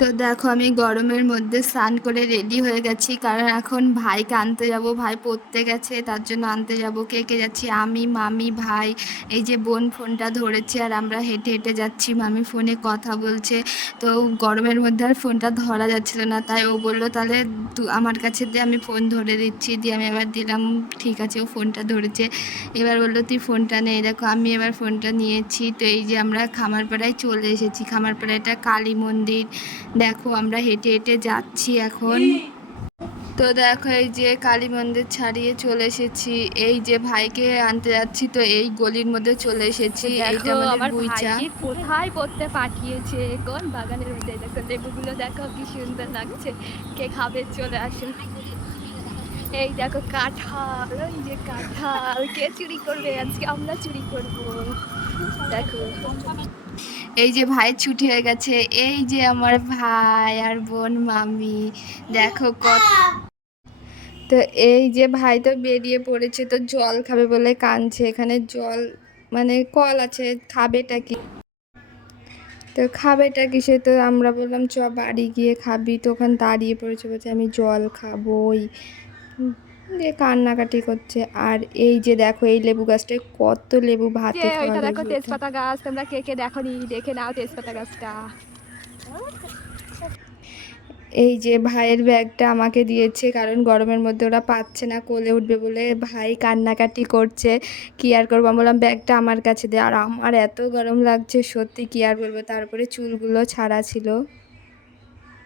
তো দেখো আমি গরমের মধ্যে স্নান করে রেডি হয়ে গেছি, কারণ এখন ভাইকে আনতে যাব। ভাই পড়তে গেছে, তার জন্য আনতে যাব। কে কে যাচ্ছি? আমি, মামি, ভাই। এই যে বোন ফোনটা ধরেছে আর আমরা হেঁটে হেঁটে যাচ্ছি। মামি ফোনে কথা বলছে। তো গরমের মধ্যে আর ফোনটা ধরা যাচ্ছিল না, তাই ও বললো তাহলে আমার কাছে দিয়ে, আমি ফোন ধরে দিচ্ছি। দিয়ে আমি এবার দিলাম, ঠিক আছে, ও ফোনটা ধরেছে। এবার বললো তুই ফোনটা নে। দেখো আমি এবার ফোনটা নিয়েছি। তো এই যে আমরা খামারপাড়ায় চলে এসেছি। খামারপাড়াটা কালী মন্দির। দেখো আমরা হেঁটে হেঁটে যাচ্ছি এখন। তো দেখো এই যে কালী মন্দির ছাড়িয়ে চলে এসেছি। এই যে ভাইকে আনতে যাচ্ছি, তো এই গলির মধ্যে চলে এসেছি। এইটা দেখো আমাদের আমার বুইচা। ভাইকে কোথায় পড়তে পাঠিয়েছে, কোন বাগানের মধ্যে। দেখো লেবুগুলো দেখো কি সুন্দর লাগছে। কে খাবে? চলে আসুন। এই দেখো কাঁঠাল, ওই যে কাঁঠাল। কে চুরি করবে আজকে? আমরা চুরি করব। দেখো এই যে ভাই ছুটি হয়ে গেছে। এই যে আমার ভাই আর বোন, মামি। দেখো কত। তো এই যে ভাই তো বেরিয়ে পড়েছে, তো জল খাবে বলে কাঁদছে। এখানে জল মানে কল আছে, খাবেটা কি? তো খাবেটা কিসে? তো আমরা বললাম চ বাড়ি গিয়ে খাবি। তো ওখানে দাঁড়িয়ে পড়েছে, বলছে আমি জল খাবোই। দিয়ে কান্নাকাটি করছে। আর এই যে দেখো এই লেবু গাছটায় কত লেবু, যে ভাতে খাওয়া ওইটা দেখো লেবু এটা। তেজপাতা গাছ। তোমরা কে কে দেখোনি? দেখে নাও তেজপাতা গাছটা। এই যে ভাইয়ের ব্যাগটা আমাকে দিয়েছে, কারণ গরমের মধ্যে ওরা পাচ্ছে না, কোলে উঠবে বলে। ভাই কান্নাকাটি করছে। কি আর করবো, আমি বললাম ব্যাগটা আমার কাছে দে। আর আমার এত গরম লাগছে সত্যি, কি আর বলবো। তারপরে চুলগুলো ছাড়া ছিল।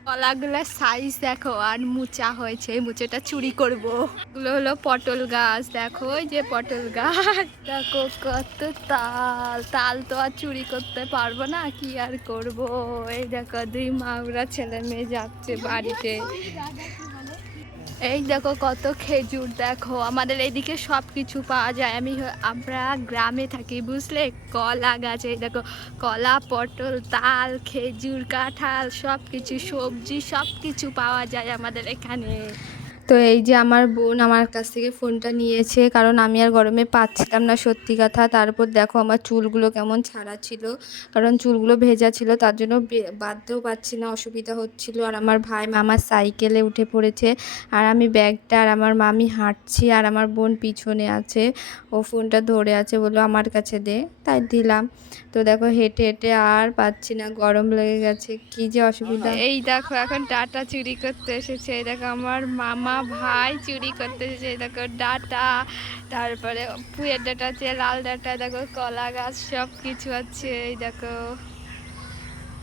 কলাগুলোর সাইজ দেখো, আর মুচা হয়েছে। এই মুচাটা চুরি করব। এগুলো হলো পটল গাছ। দেখো ওই যে পটল গাছ। দেখো কত তাল। তাল তো আর চুরি করতে পারবো না, কি আর করব। এই দেখো দুই মাওরা ছেলে মেয়ে যাচ্ছে বাড়িতে। এই দেখো কত খেজুর। দেখো আমাদের এইদিকে সব কিছু পাওয়া যায়। আমরা গ্রামে থাকি, বুঝলে। কলা গাছ, এই দেখো কলা, পটল, তাল, খেজুর, কাঁঠাল, সব কিছু সবজি সব কিছু পাওয়া যায় আমাদের এখানে। তো এই যে আমার বোন আমার কাছ থেকে ফোনটা নিয়েছে, কারণ আমি আর গরমে পাচ্ছিলাম না, সত্যি কথা। তারপর দেখো আমার চুলগুলো কেমন ছাড়া ছিল, কারণ চুলগুলো ভেজা ছিল, তার জন্য বাঁধতেও পারছি না, অসুবিধা হচ্ছিল। আর আমার ভাই মামার সাইকেলে উঠে পড়েছে, আর আমি ব্যাগটা আর আমার মামি হাঁটছি, আর আমার বোন পিছনে আছে। ও ফোনটা ধরে আছে, বললো আমার কাছে দে, তাই দিলাম। তো দেখো হেঁটে হেঁটে আর পাচ্ছি না, গরম লেগে গেছে, কি যে অসুবিধা। এই দেখো এখন ডাটা চুরি করতে এসেছে। এই দেখো আমার মামা ভাই চুরি করতে এসেছে। এই দেখো ডাটা, তারপরে পুয়ের ডাটা আছে, লাল ডাটা, দেখো কলা গাছ, সব কিছু আছে। এই দেখো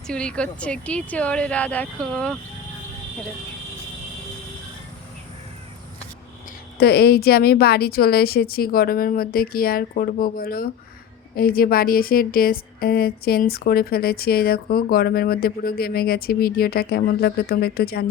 চুরি করছে কি চোরেরা, দেখো। তো এই যে আমি বাড়ি চলে এসেছি গরমের মধ্যে, কি আর করব বলো। এই যে বাড়ি এসে ড্রেস চেঞ্জ করে ফেলেছি। এই দেখো গরমের মধ্যে পুরো ঘেমে গেছি। ভিডিওটা কেমন লাগলো তোমরা একটু জানিও।